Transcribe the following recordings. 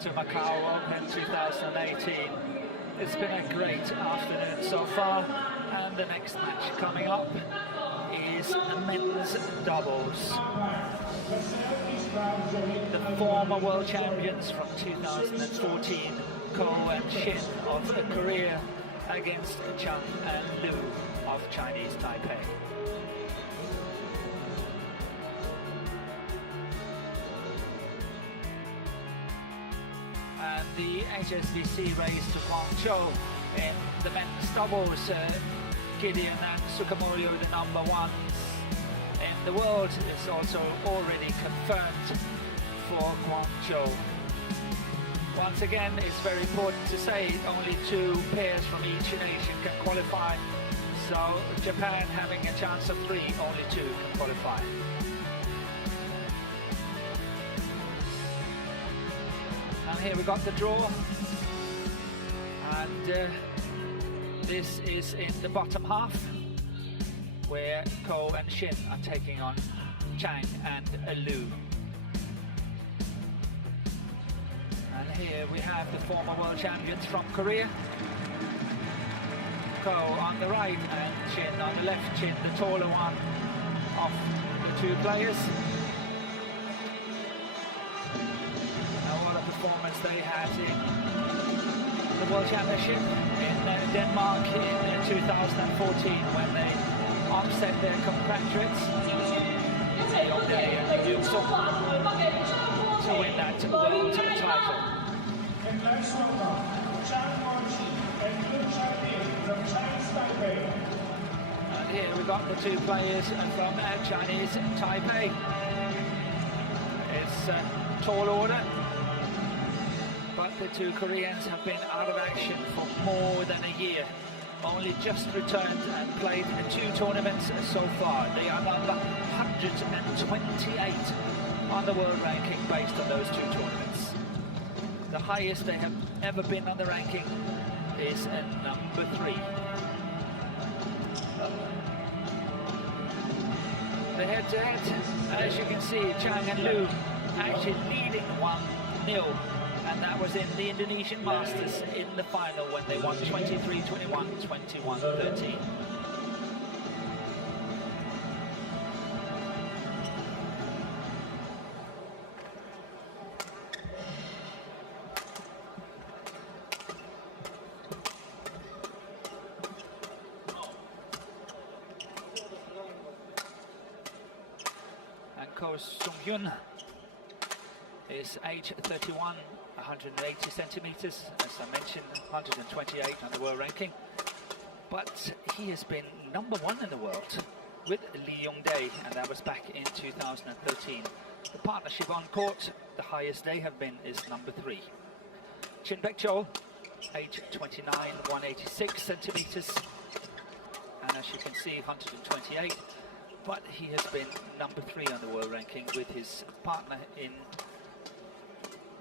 to Macau Open 2018. It's been a great afternoon so far, and the next match coming up is men's doubles. The former world champions from 2014, Ko and Shin of Korea against Chang and Liu of Chinese Taipei. And the HSBC race to Guangzhou in the men's doubles, Gideon and Sukamura, the number ones in the world, is also already confirmed for Guangzhou. Once again, it's very important to say only 2 pairs from each nation can qualify. So Japan having a chance of 3, only 2 can qualify. And here we got the draw. And this is in the bottom half, where Ko and Shin are taking on Chang and Liu. And here we have the former world champions from Korea. Ko on the right and Shin on the left. Shin, the taller one of the 2 players. And what a performance they had in the World Championship in Denmark in 2014, when they upset their compatriots, Yongdae and Liu Song, to win that world title. And here we got the 2 players from Chinese Taipei. It's tall order, but the 2 Koreans have been out of action for more than a year. Only just returned and played 2 tournaments so far. They are number 128 on the world ranking based on those 2 tournaments. The highest they have ever been on the ranking is at number 3. The head-to-head, as you can see, Chang and Liu actually leading 1-0. And that was in the Indonesian Masters in the final, when they won 23-21, 21-13. And Ko Sung-hyun is age 31, 180 centimeters, as I mentioned, 128 on the world ranking. But he has been number 1 in the world with Lee Yongdae, and that was back in 2013. The partnership on court, the highest they have been, is number 3. Chin Baek-chol, age 29, 186 centimeters, and as you can see, 128. But he has been number 3 on the world ranking with his partner in,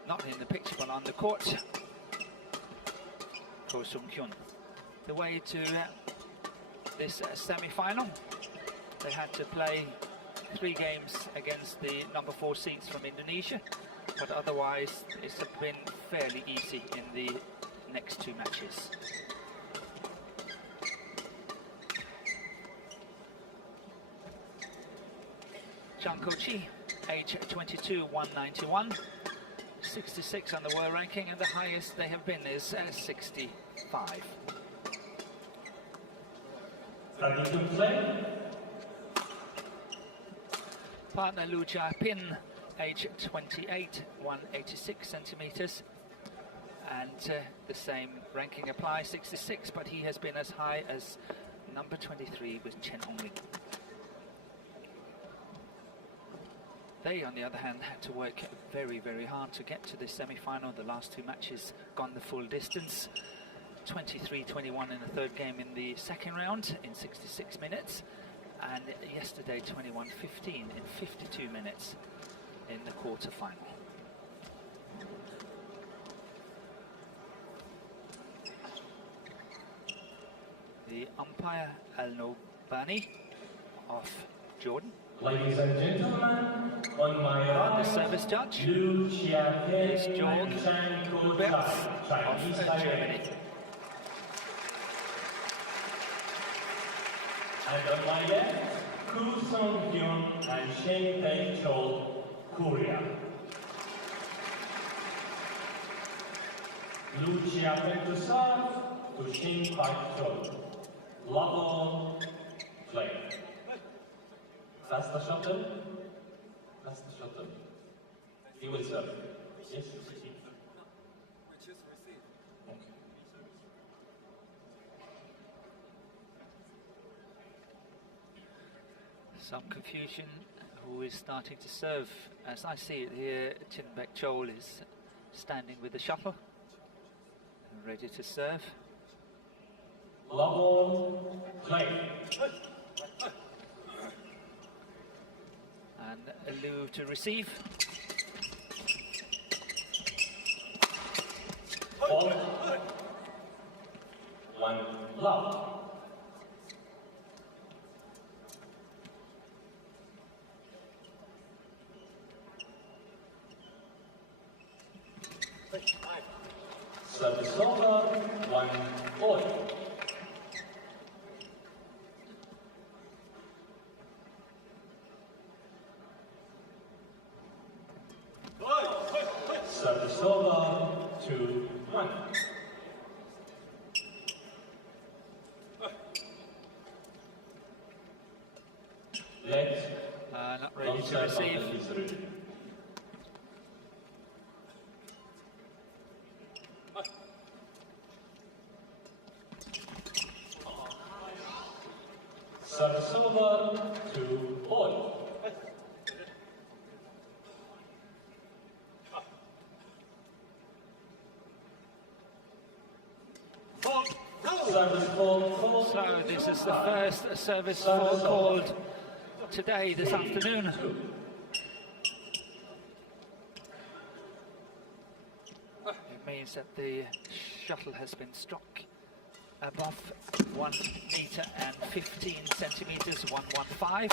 not in the picture, but on the court, Ko Sung-hyun. The way to this semi-final, they had to play 3 games against the number 4 seeds from Indonesia, but otherwise it's been fairly easy in the next 2 matches. Chang Ko-chi, age 22, 191. 66 on the world ranking, and the highest they have been is 65. Partner Lu Jia-pin, age 28, 186 centimeters, and the same ranking applies, 66, but he has been as high as number 23 with Chen Hongmin. They, on the other hand, had to work very, very hard to get to this semi-final. The last 2 matches gone the full distance. 23-21 in the 3rd game in the 2nd round in 66 minutes. And yesterday, 21-15 in 52 minutes in the quarter-final. The umpire, Al Nobani of Jordan. Ladies and gentlemen, on my right, the service judge Liu Qiaopeng is Jörg and Zhang Huberts Kusai, of Chinese Germany. Taipei. And on my left, Ku Song-hyun and Shen Pei-chol, Korea. Liu Qiaopeng to serve, to Shen Pei-chol. Love on, play. That's the shuttle. That's the shuttle. He will serve. Yes. Some confusion who is starting to serve. As I see it here, Shin Pei-chol is standing with the shuttle, ready to serve. Love on, play. And Liu to receive. Ball. One love. Service over, one all. Service over, 2-1. Let Not ready to receive. Service over, 2-all. Service ball called. So this is the first service ball called today, this afternoon. It means that the shuttle has been struck above 1 meter and 15 centimeters, 115.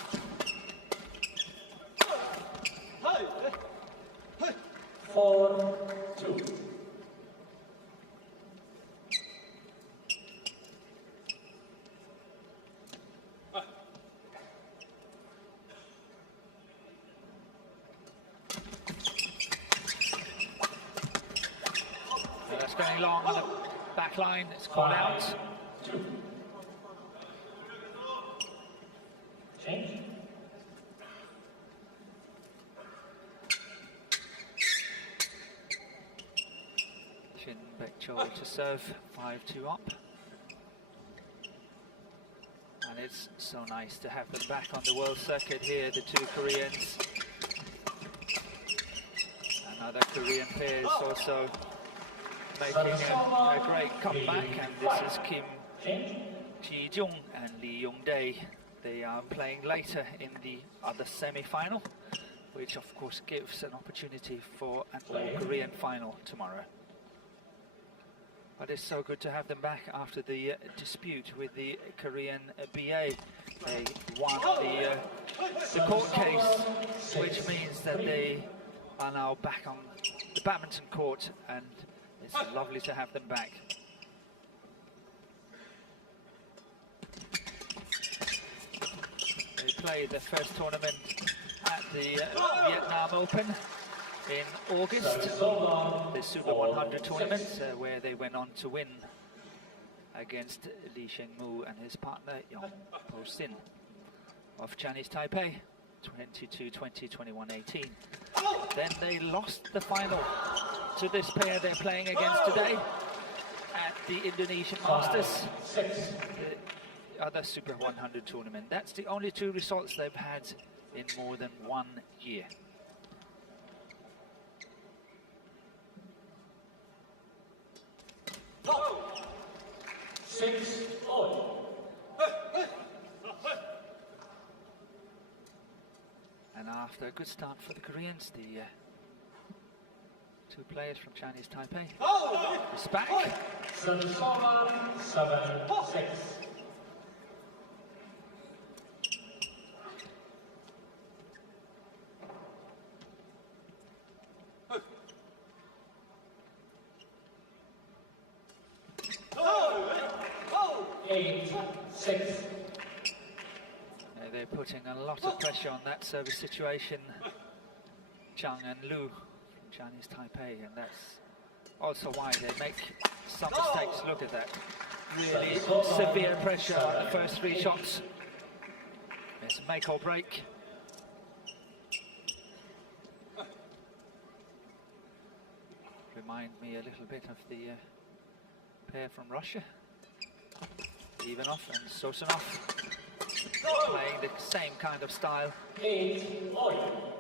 Four, two. That's going long on the back line, it's called out. 2. Change. Shin Pei-chol to serve, 5-2 up. And it's so nice to have them back on the world circuit here, the two Koreans. And other Korean pairs also making a great comeback, and this is Kim Ji-jung and Lee Yong-dae. They are playing later in the other semi-final, which of course gives an opportunity for an all-Korean final tomorrow. But it's so good to have them back after the dispute with the Korean BA. They won the court case, which means that they are now back on the badminton court, and it's lovely to have them back. They played their first tournament at the Vietnam Open in August, the Super 100 tournament, where they went on to win against Lee Sheng-mu and his partner Yang Po-sin of Chinese Taipei, 22-20, 21-18. Then they lost the final to this pair they're playing against today at the Indonesian Masters, the other Super 100 tournament. That's the only two results they've had in more than 1 year. And after a good start for the Koreans, the two players from Chinese Taipei is back. 7-6. 6. They're putting a lot of pressure on that service situation, Zhang and Lu from Chinese Taipei, and that's also why they make some mistakes. Look at that. Really severe pressure on the first 3 shots. It's make or break. Remind me a little bit of the pair from Russia. Ivanov and Sosunov. Playing the same kind of style. 8-all.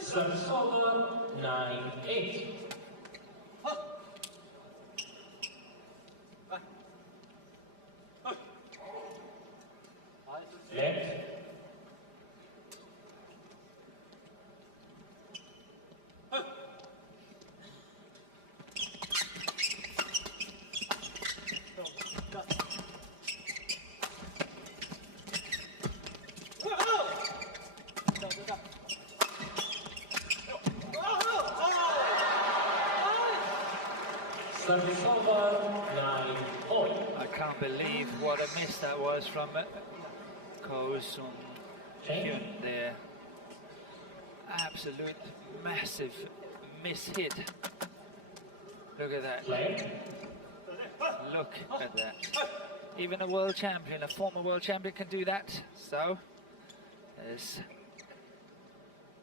Service over, 9-8. Left. Service over, 9-all. I can't believe what a miss that was from Ko Sung-hyun there. Absolute massive miss hit. Look at that. Look at that. Even a world champion, a former world champion, can do that. So there's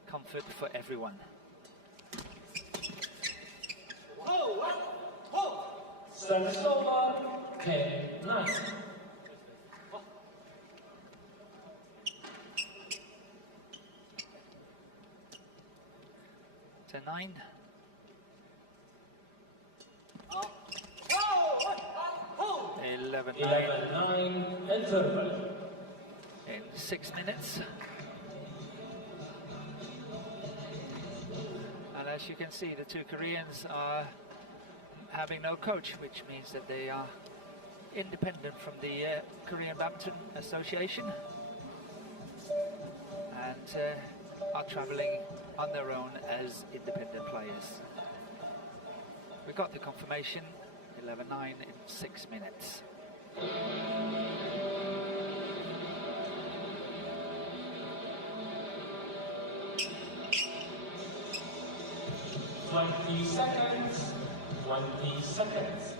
comfort for everyone. Service over, 10-9. To 9. Oh. 11-9 11-9 interval. in 6 minutes. And as you can see, the 2 Koreans are having no coach, which means that they are independent from the Korean Badminton Association and are traveling on their own as independent players. We got the confirmation, 11-9 in 6 minutes. 20 seconds. 20 seconds.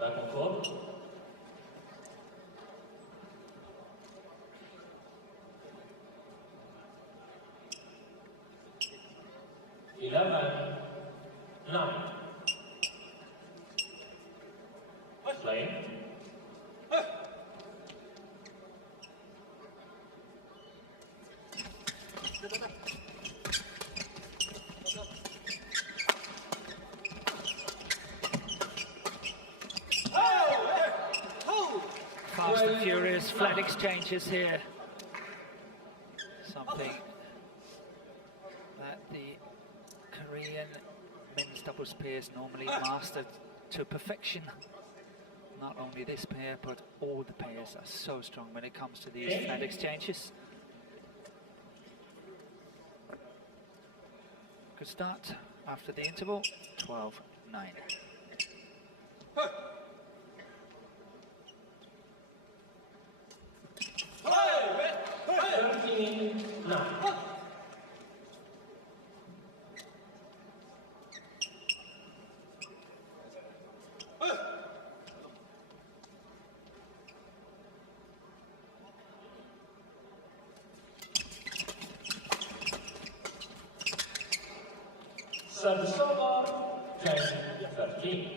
Back and forth. Eleven, 9. Playing. Fast and furious flat exchanges here. Something that the Korean men's doubles pairs normally mastered to perfection. Not only this pair, but all the pairs are so strong when it comes to these flat exchanges. Good start after the interval, 12-9. 13-9. Service over, 10-13.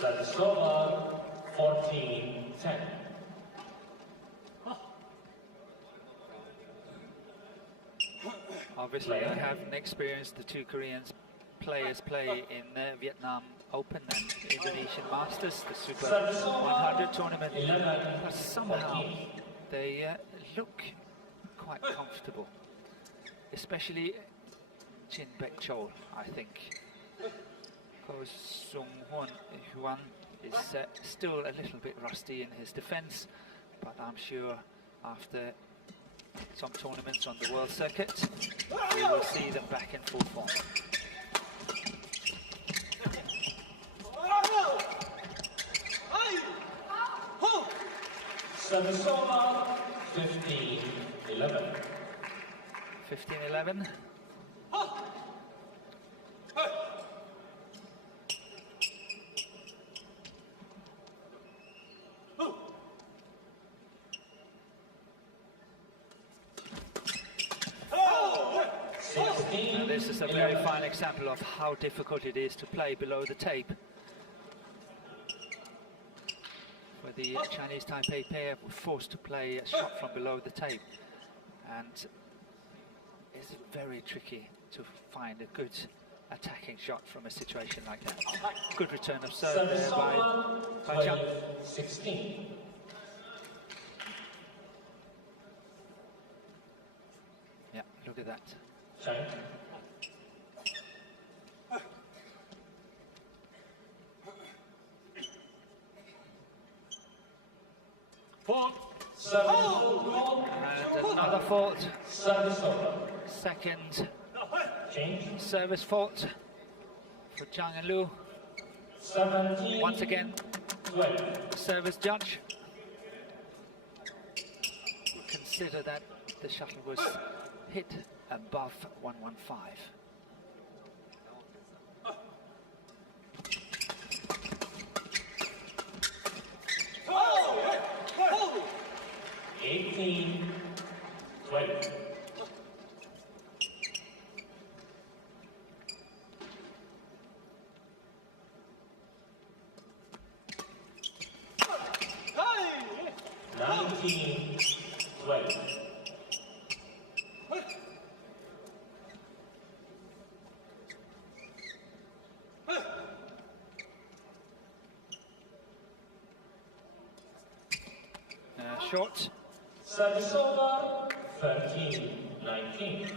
Service over, 14-10. Obviously, I haven't experienced the 2 Koreans players play in the Vietnam Open and Indonesian Masters, the Super 100 tournament, but somehow they look quite comfortable, especially Chin Bek Chol, I think. Ko Sung Hyun is still a little bit rusty in his defense, but I'm sure after some tournaments on the world circuit, we will see them back in full form. Savasova, 15-11. 15-11. And this is a very fine example of how difficult it is to play below the tape. For the Chinese Taipei pair were forced to play a shot from below the tape, and it's very tricky to find a good attacking shot from a situation like that. Good return of serve there by Chang. 16. Yeah, look at that. Chang. Fault. And another fault. Second service fault for Zhang and Liu. 17. Once again, 12. service judge. Consider that the shuttle was hit above 115. 18, 12. Short. Savasova, 13-19.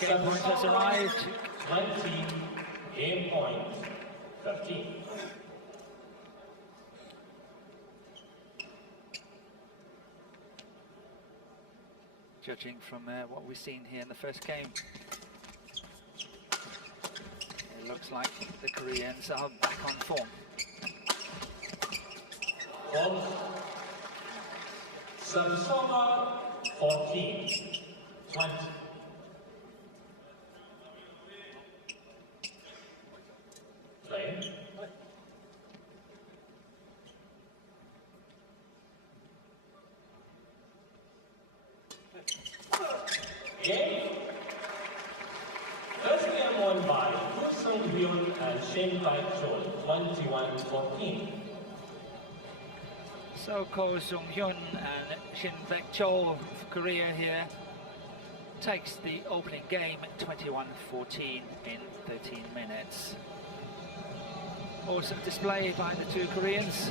Game point has arrived. 19, game point, 13. Judging from what we've seen here in the first game, it looks like the Koreans are back on form. Savasova, 14, 20. Game. First game won by Ko Sung Hyun and Shin Bek Chol, 21-14. So Ko Sung Hyun and Shin Bek Chol of Korea here takes the opening game 21-14 in 13 minutes. Awesome display by the two Koreans.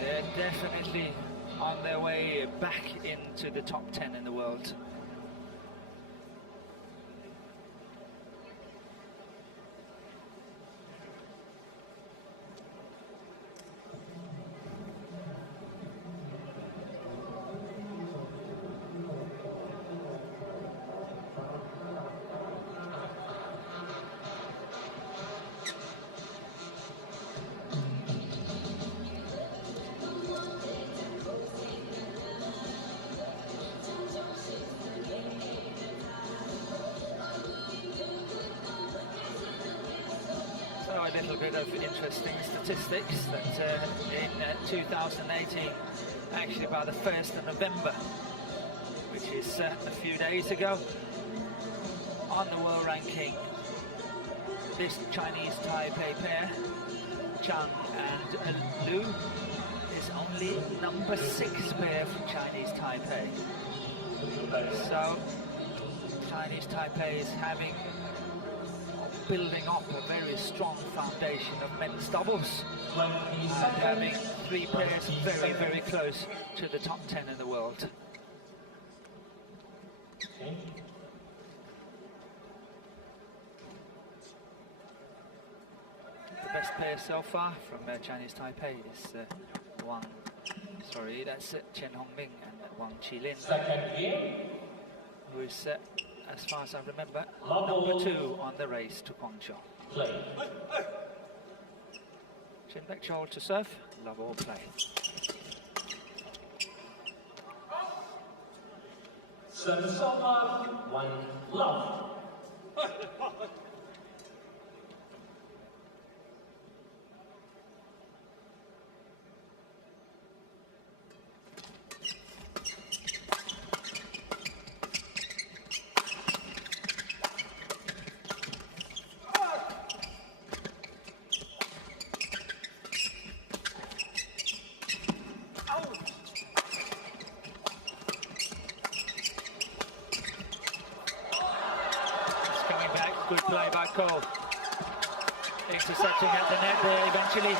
They're definitely on their way back into the top 10 in the world. little bit of interesting statistics that in 2018, actually by the 1st of November, which is a few days ago, on the world ranking, this Chinese Taipei pair, Zhang and Liu, is only number 6 pair from Chinese Taipei. So Chinese Taipei is building up a very strong foundation of men's doubles and having 3 pairs very, very close to the top 10 in the world. The best pair so far from Chinese Taipei is Chen Hongming and Wang Qilin, who is, as far as I remember, number 2 on the race to Guangzhou. Chin Bek Chol to serve, love all play. Service over, 1 love. Good play by Ko. Intercepting at the net there eventually.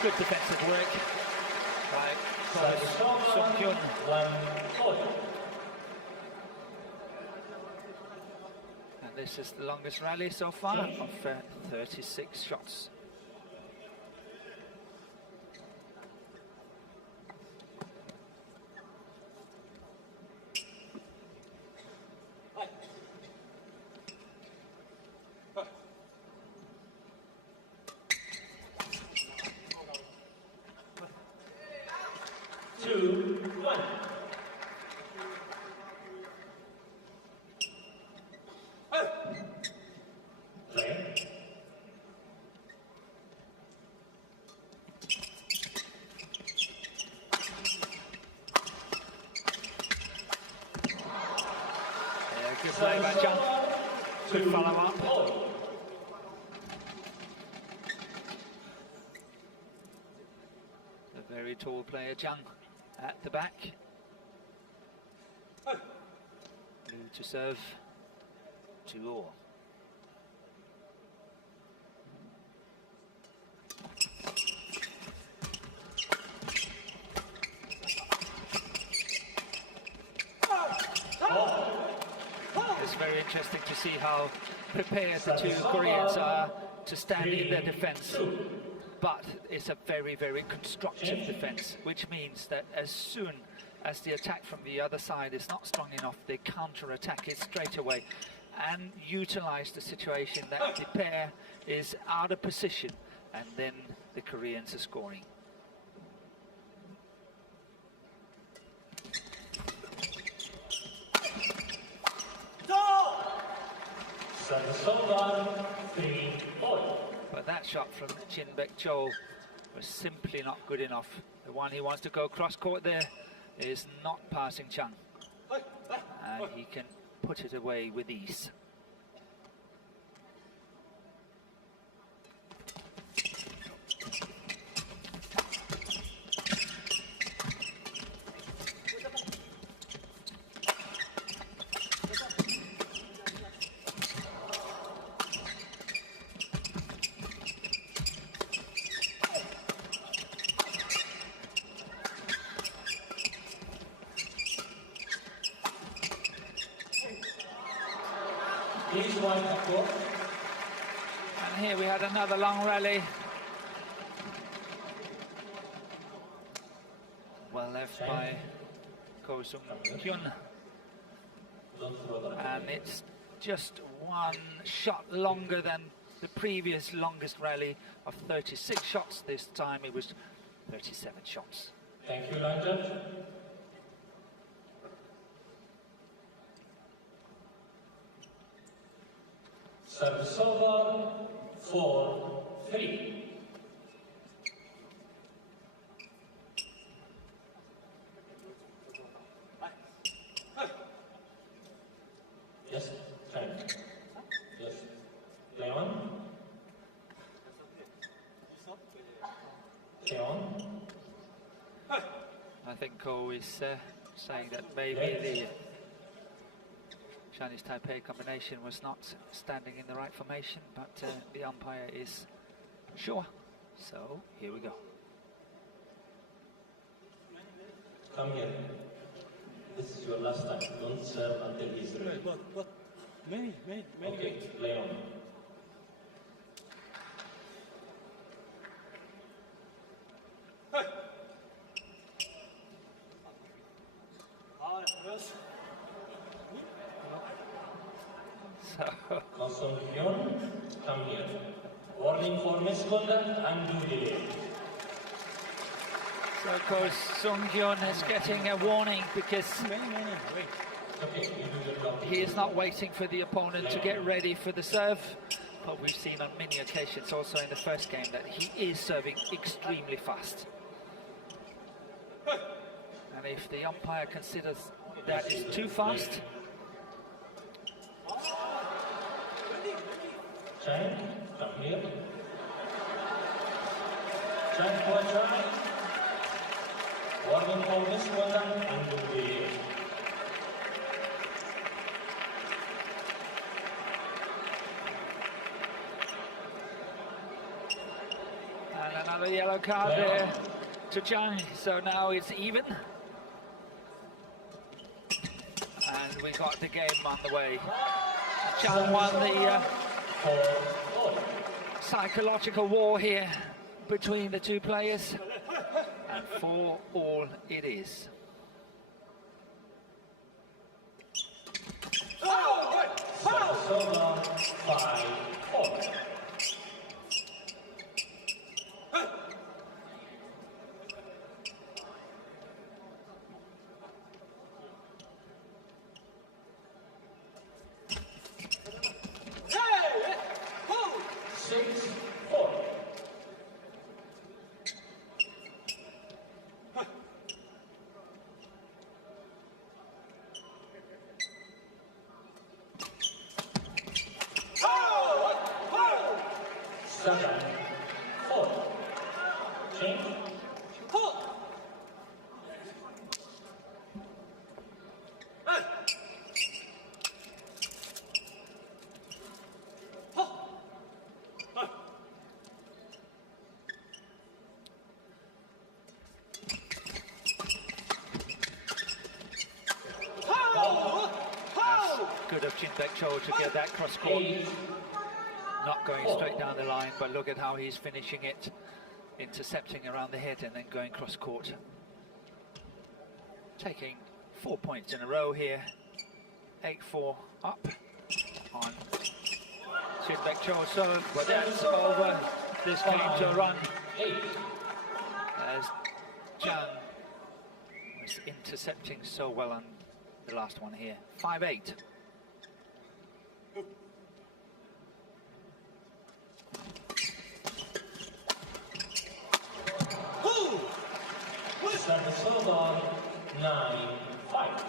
Good defensive work by Song Hyun. And this is the longest rally so far of 36 shots. Good play by Zhang. Good follow-up. A very tall player, Zhang, at the back. Liu to serve. 2-all. It's very interesting to see how prepared the 2 Koreans are to stand in their defense. But it's a very, very constructive defense, which means that as soon as the attack from the other side is not strong enough, they counter-attack it straight away and utilize the situation that the pair is out of position, and then the Koreans are scoring. But that shot from Chin Bek Chol was simply not good enough. The one he wants to go cross-court there is not passing Zhang. And he can put it away with ease. And here we had another long rally. Well left by Ko Sung Hyun. And it's just 1 shot longer than the previous longest rally of 36 shots. This time it was 37 shots. Thank you, London. Service over, 4 3. Yes, Chang. Yes. Play on. Play on. I think Ko is saying that maybe the Chinese Taipei combination was not standing in the right formation, but the umpire is sure. So here we go. Come here. This is your last time. Don't serve until he's ready. What? Many. Okay, play on. Yes. So Ko Sung Hyun, come here. Warning for misconduct and due delay. So of course Sung Hyun is getting a warning because Many. Wait. Okay, you do your job. he is not waiting for the opponent to get ready for the serve. But we've seen on many occasions, also in the first game, that he is serving extremely fast. And if the umpire considers that is too fast, Chang, come here. Chang for a try. Warning for misconduct and due delay. and another yellow card there to Chang. So now it's even. And we got the game on the way. Chang won the psychological war here between the two players. And 4-all it is. Sarasota 5-4. Good of Jin Baek-cho to get that cross court. Not going straight down the line, but look at how he's finishing it. Intercepting around the head and then going cross court. Taking 4 points in a row here. 8-4 up on Jin Baek-cho. So, but that's over this game to run. As Chang was intercepting so well on the last one here. 5-8. Sarasota 9-5.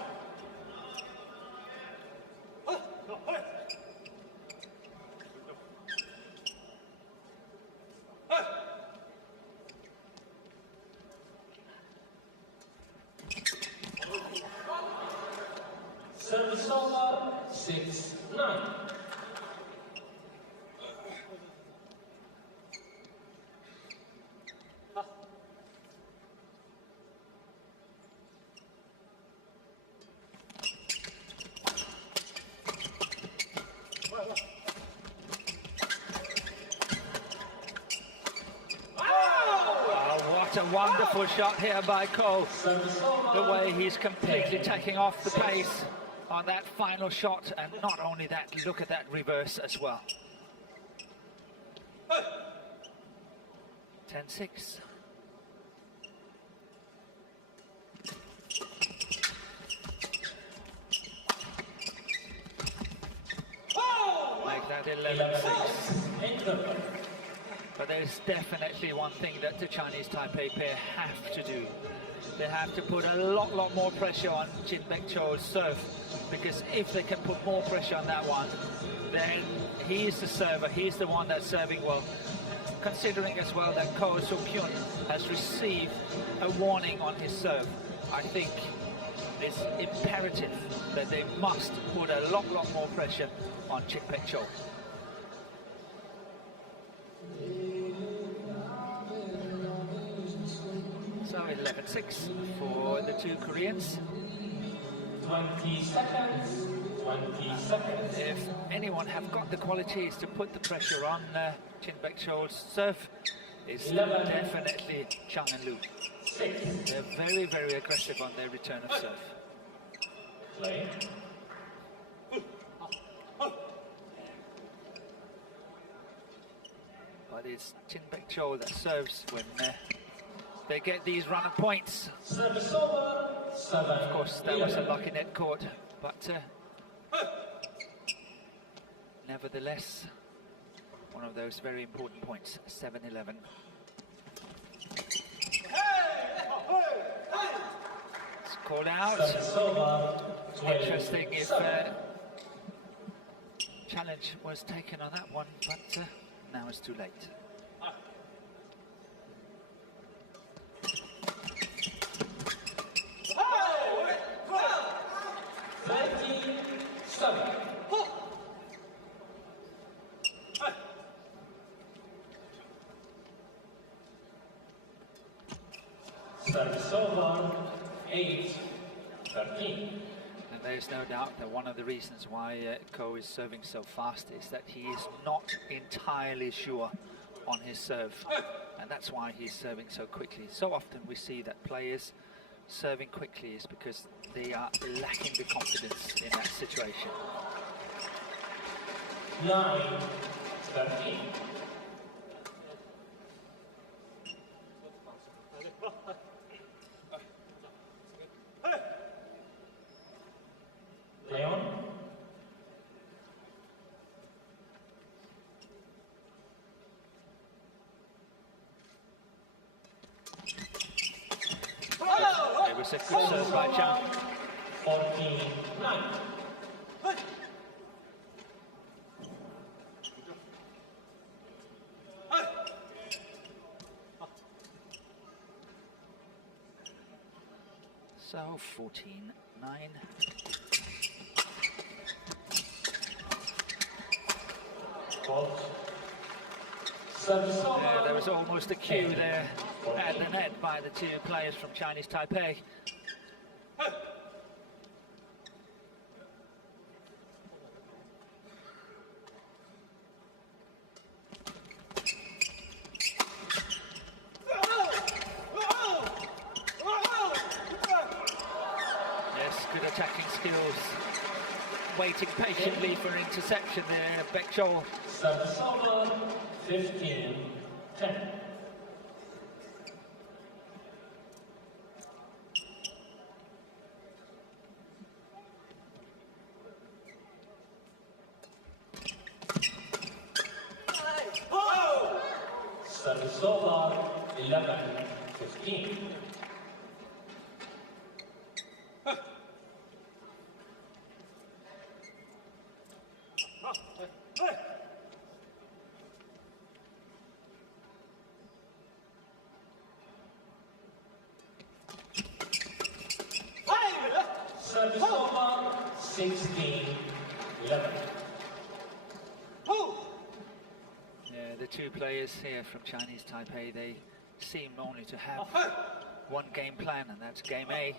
Sarasota 6-9. What a wonderful shot here by Ko. The way he's completely taking off the pace on that final shot, and not only that, look at that reverse as well. 10-6. Make that 11-6. But there's definitely one thing that the Chinese Taipei pair have to do. They have to put a lot more pressure on Jin Baek-chul's serve, because if they can put more pressure on that one, then he is the server, he's the one that's serving well. Considering as well that Ko Sung-hyun has received a warning on his serve, I think it's imperative that they must put a lot more pressure on Jin Baek-chul. So 11-6 for the two Koreans. 20 seconds. 20 seconds. If anyone have got the qualities to put the pressure on Jin Baek-chul's serve, it's 11. definitely Chang and Lu. 6. They're very aggressive on their return of serve. Play. But it's Jin Baek-chul that serves when they get these run of points. Service over. 7. Of course, that was a lucky net court, but nevertheless, one of those very important points, 7-11. It's called out. Service over. 12. Interesting if challenge was taken on that one, but now it's too late. 37. Service over. 8-13. And there's no doubt that one of the reasons why Ko is serving so fast is that he is not entirely sure on his serve, and that's why he's serving so quickly. So often we see that players serving quickly is because they are lacking the confidence in that situation. 9-13. Leon. It was a good serve by Chang. 14-9. So 14-9. There was almost a cue there at the net by the two players from Chinese Taipei. Yes, good attacking skills. Waiting patiently for interception there, Baek-chul. Service over. 15-10. Service over. 11-15. Service over. 16-11. Yeah, the two players here from Chinese Taipei, they seem only to have one game plan, and that's game A.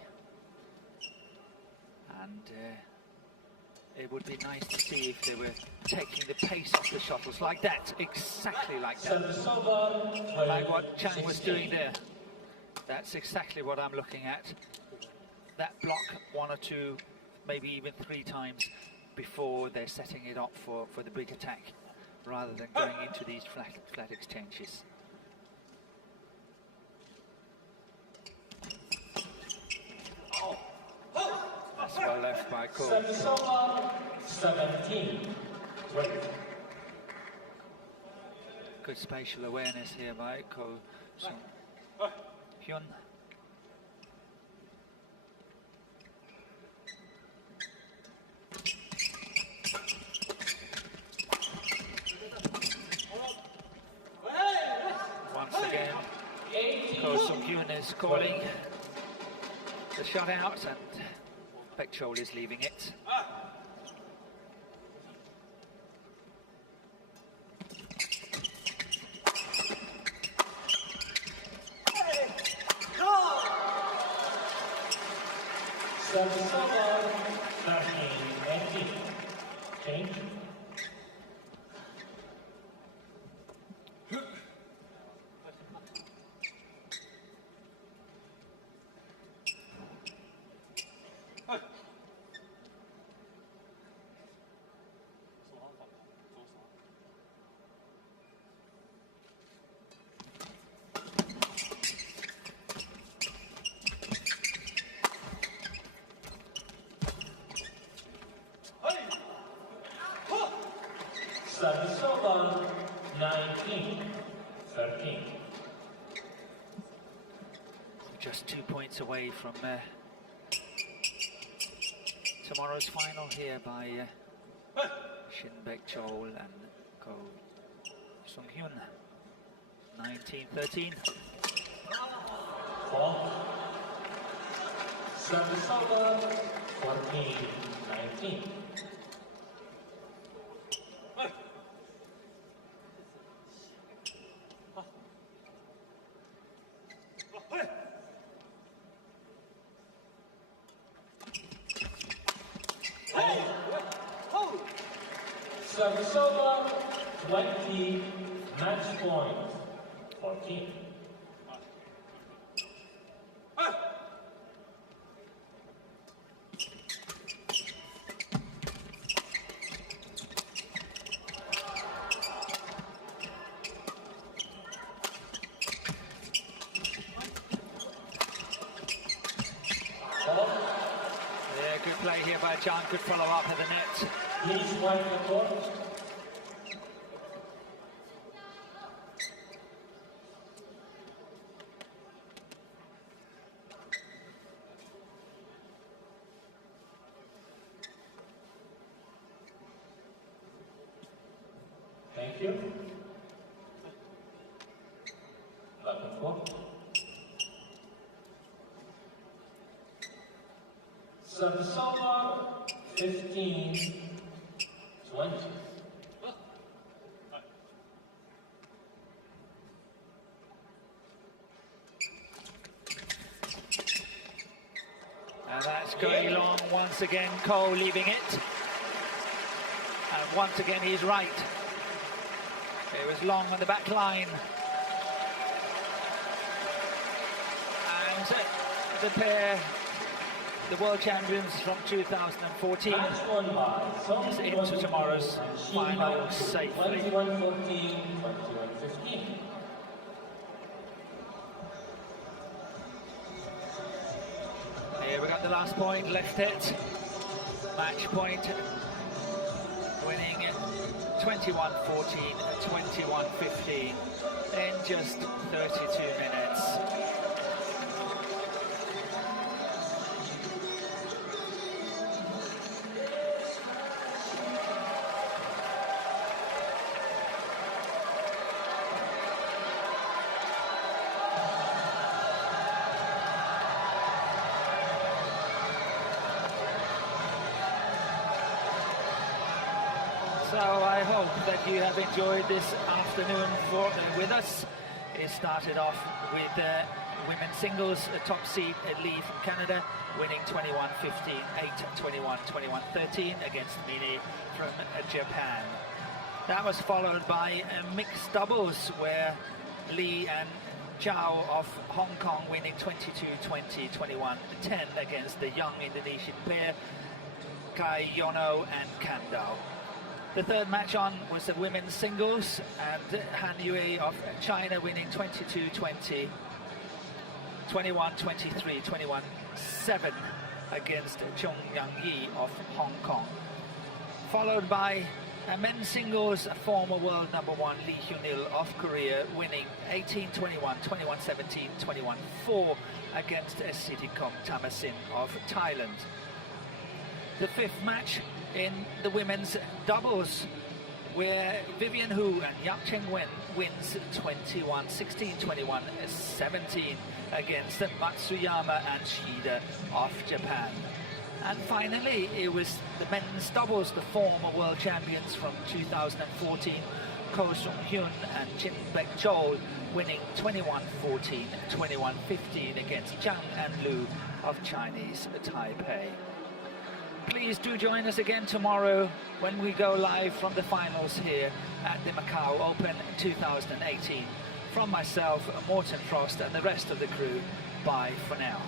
And it would be nice to see if they were taking the pace off the shuttles like that, exactly like that. Service over. Like what Chang was doing there. That's exactly what I'm looking at. That block one or two, maybe even 3 times before they're setting it up for the big attack, rather than going into these flat exchanges. That's well left by Ko. Service over. 17-20. Good spatial awareness here by Ko Sung-hyun. Once again, Ko Sung-hyun is calling the shutout, and Baek Chol is leaving it. Service over, 13-18. Change. Service over, 19-13. Just 2 points away from tomorrow's final here by Shin Baek Chol and Ko Sung-hyun. 19-13. Fault. Service over, 14-19. Service over, 20, match point, 14. Yeah, good play here by Chan, good follow up at the net. Please wipe the court. Thank you. Back and forth. Service over, 15-20. And that's going long once again, Ko leaving it. And once again he's right. It was long on the back line. And the pair, the world champions from 2014, Match won by Song is into Hyun tomorrow's and Shin final Hyun, safely. 21-14, 21-15. Here we got the last point, left it. Match point, winning 21-14, 21-15 in just 32 minutes. So I hope that you have enjoyed this afternoon with us. It started off with women's singles, top seed Lee from Canada, winning 21-15, 8-21, 21-13 against Mini from Japan. That was followed by mixed doubles where Lee and Chow of Hong Kong winning 22-20, 21-10 against the young Indonesian pair Kai Yono and Kandao. The third match on was the women's singles, and Han Yue of China winning 22-20, 21-23, 21-7 against Chung Yang Yi of Hong Kong. Followed by And men's singles, former world number 1 Lee Hyun-il of Korea winning 18-21, 21-17, 21-4 against Sittikom Tamasin of Thailand. The 5th match in the women's doubles, where Vivian Hu and Yap Cheng Wen wins 21-16, 21-17 against Matsuyama and Shida of Japan. And finally, it was the men's doubles, the former world champions from 2014, Ko Sung-hyun and Chin Bek-chol, winning 21-14, 21-15 against Zhang and Lu of Chinese Taipei. Please do join us again tomorrow when we go live from the finals here at the Macau Open 2018. From myself, Morten Frost, and the rest of the crew, bye for now.